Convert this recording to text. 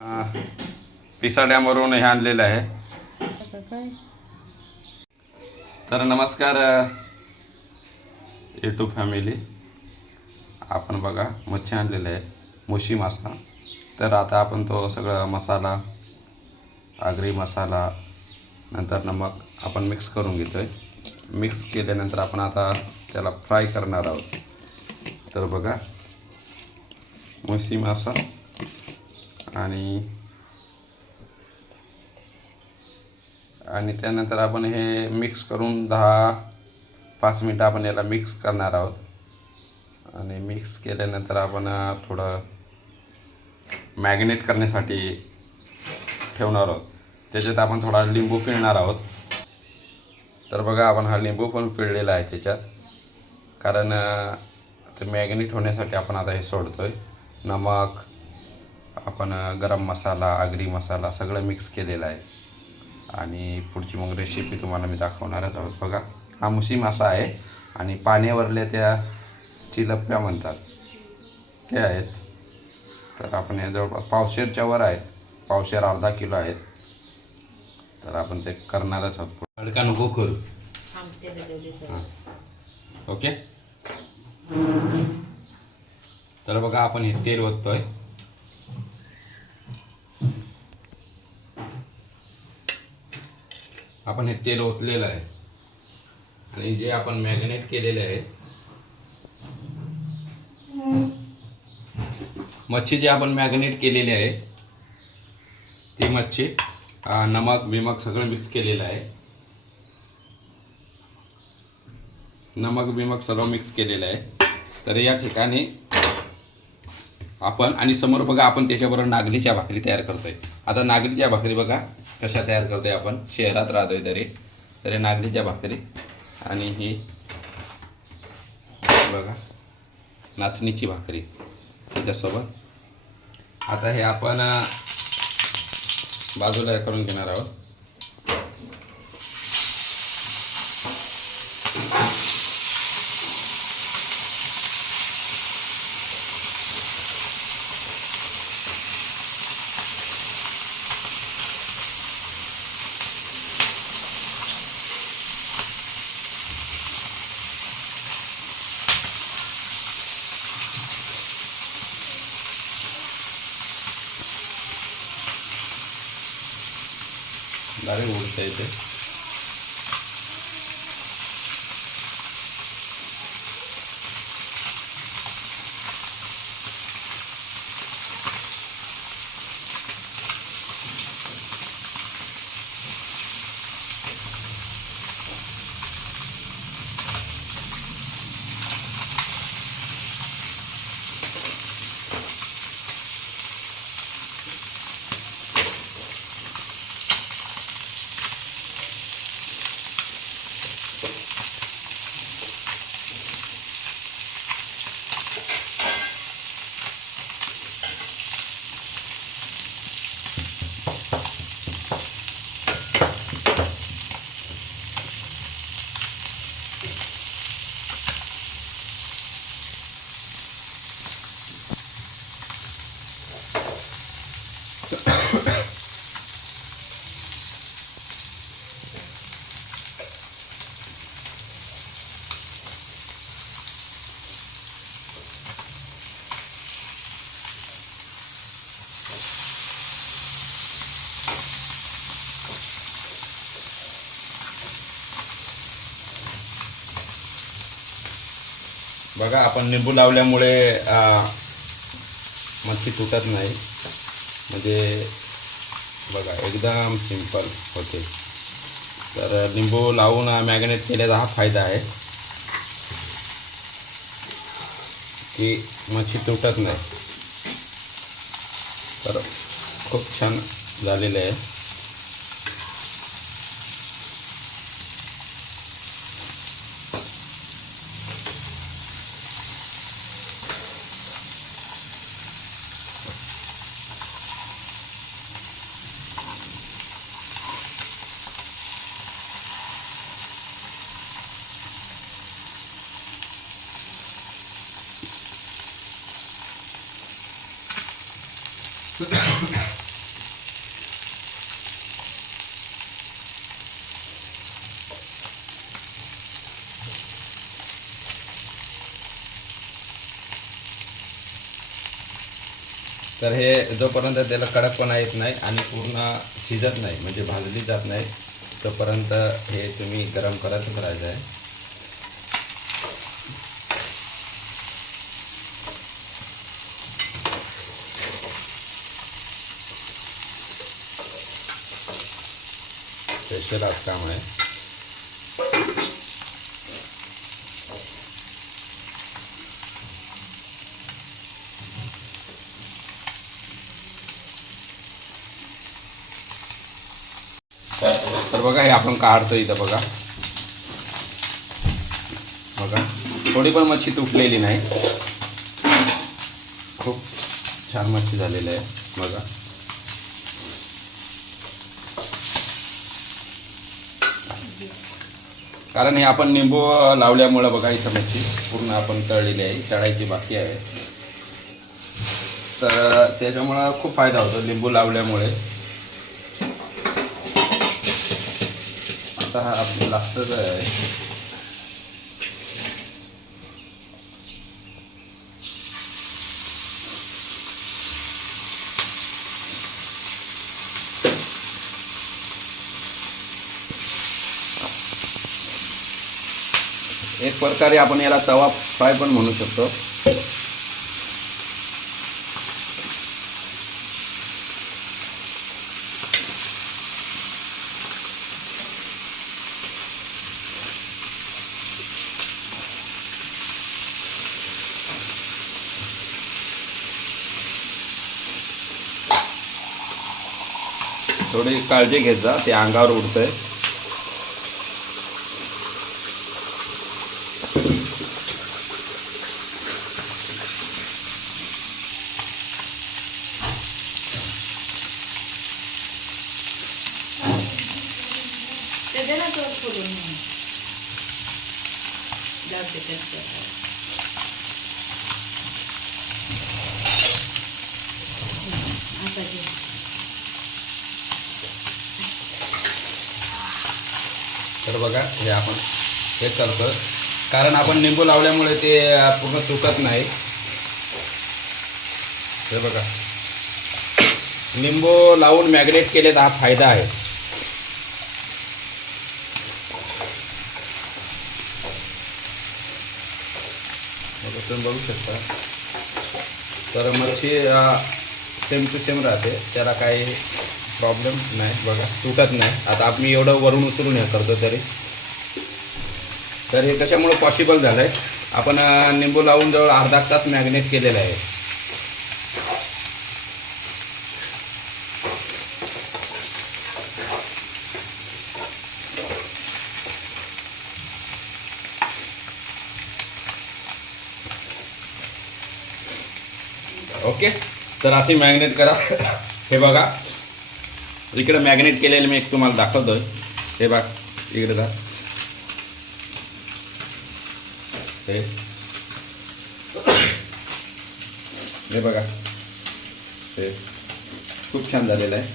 पिसा डॅमवरून हे आणलेलं आहे. तर नमस्कार यूट्यूब फॅमिली. आपण बघा मच्छी आणलेलं आहे, मुशी मासा. तर आता आपण तो सगळं मसाला, आगरी मसाला, नंतर नमक आपण मिक्स करून घेतो आहे. मिक्स केल्यानंतर आपण आता त्याला फ्राय करणार आहोत. तर बघा मुशी मासा आणि त्यानंतर आपण हे मिक्स करून 10-5 मिनटं आपण याला मिक्स करणार आहोत. आणि मिक्स केल्यानंतर आपण थोडं मॅग्नेट करण्यासाठी ठेवणार आहोत. त्याच्यात आपण थोडा लिंबू पिळणार आहोत. तर बघा आपण हा लिंबू पण पिळलेला आहे त्याच्यात, कारण ते मॅग्नेट होण्यासाठी आपण आता हे सोडतो आहे. नमक, आपण गरम मसाला, आगरी मसाला सगळं मिक्स केलेलं आहे. आणि पुढची मग रेसिपी तुम्हाला मी दाखवणारच आहोत. बघा हा मुशी मासा आहे आणि पाण्यावरल्या त्या चिलप्प्या म्हणतात ते आहेत. तर आपण या जवळपास पावशेरच्या वर आहेत, पावशेर अर्धा किलो आहेत. तर आपण ते करणारच आहोत. अडकान गोकुळ ओके. तर बघा आपण हे तेल ओततोय. आपण हे तेल ओतलेलं आहे आणि जे आपण मॅग्नेट केलेले आहे मच्छी, जे आपण मॅग्नेट केलेली आहे ती मच्छी नमक बिमक सगळं मिक्स केलेलं आहे. नमक बिमक सगळं मिक्स केलेलं आहे. तर या ठिकाणी आपण, आणि समोर बघा आपण त्याच्याबरोबर नागलीच्या भाकरी तयार करतोय. आता नागलीच्या भाकरी बघा कशा तयार करतोय. आपण शहरात राहतोय तरी नागलीच्या भाकरी. आणि ही बघा नाचणीची भाकरी त्याच्यासोबत. आता हे आपण बाजूला करून घेणार आहोत. डायरेक्ट उडता येते. बघा आपण निंबू लावल्यामुळे मच्छी तुटत नाही. म्हणजे बघा एकदम सिंपल होते. तर लिंबू लावून मॅग्नेट केल्याचा हा फायदा आहे की मच्छी तुटत नाही. तर खूप छान झालेलं आहे. तर हे जोपर्यंत त्याला कडकपणा येत नाही आणि पूर्ण शिजत नाही म्हणजे भाजली जात नाही तोपर्यंत हे तुम्ही गरम करतच राहायचं आहे. स्पेशल आज काम आहे. तर बघा हे आपण काढतो इथं बघा बघा थोडी पण मच्छी तुटलेली नाही. खूप छान मच्छी झालेली आहे बघा. कारण हे आपण निंबू लावल्यामुळं बघा इथं मच्छी पूर्ण आपण तळलेली आहे. तळायची बाकी आहे. तर त्याच्यामुळं खूप फायदा होतो लिंबू लावल्यामुळे. आता हा आपलं लागतच आहे. एक प्रकारे आपण याला तवा फ्राय पण म्हणू शकतो. थोडी काळजी घेत जा, ते अंगावर उडतंय. तर बघा हे आपण हे करतो कारण आपण निंबू लावल्यामुळे ते पूर्ण तुटत नाही. हे बघा निंबू लावून मॅग्नेट केले तर हा फायदा आहे. तुम्ही बघू शकता. तर मच्छी सेम टू सेम राहते, त्याला काही प्रॉब्लेम नाही बघा, तुटत नाही. आता आपण एवढं वरून उचलून हे करतो तर हे कशामुळे पॉसिबल झालं आहे, आपण निंबू लावून जवळ अर्धा तास मॅग्नेट केलेलं आहे. ओके, तर अशी मॅग्नेट करा. हे बघा इकडे मॅग्नेट केलेलं मी एक तुम्हाला दाखवतोय. हे बघा इकडे जा. हे बघा हे खूप छान झालेलं आहे.